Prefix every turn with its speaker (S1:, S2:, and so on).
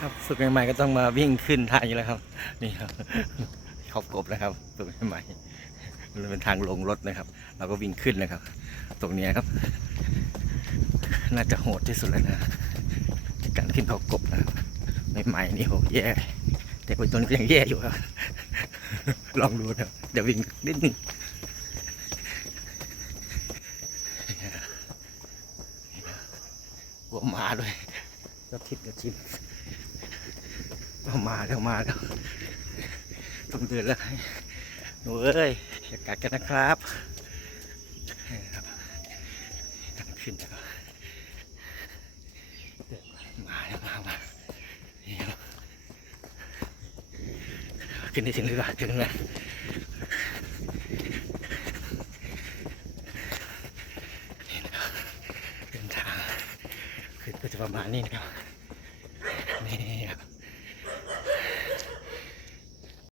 S1: ครับฝึกใหม่ๆก็ต้องมาวิ่งขึ้นทางนี้แล้วครับ นี่ครับเขากบนะครับฝึกใหม่ๆมันเป็นทางลงรถนะครับ เราก็วิ่งขึ้นนะครับ ตรงนี้ครับ น่าจะโหดที่สุดเลยนะการขึ้นเขากบนะครับใหม่ๆนี่โหแย่แต่คนตัวนี้ก็ยังแย่อยู่ครับลองดูนะเดี๋ยววิ่งนิดนึงหัวมาด้วยกระทิบกระชิบเอา มาแล้วมาแล้วต้องเดินแล้วหนูเอ้ยอย่ากัดกันนะครับนี่นะครับทางขึ้นนะครับเดินมาแล้วมามานี่ครับขึ้นได้ถึงหรือเปล่าถึงแล้วเดินทางขึ้นก็จะประมาณนี้นะครับนี่ครับ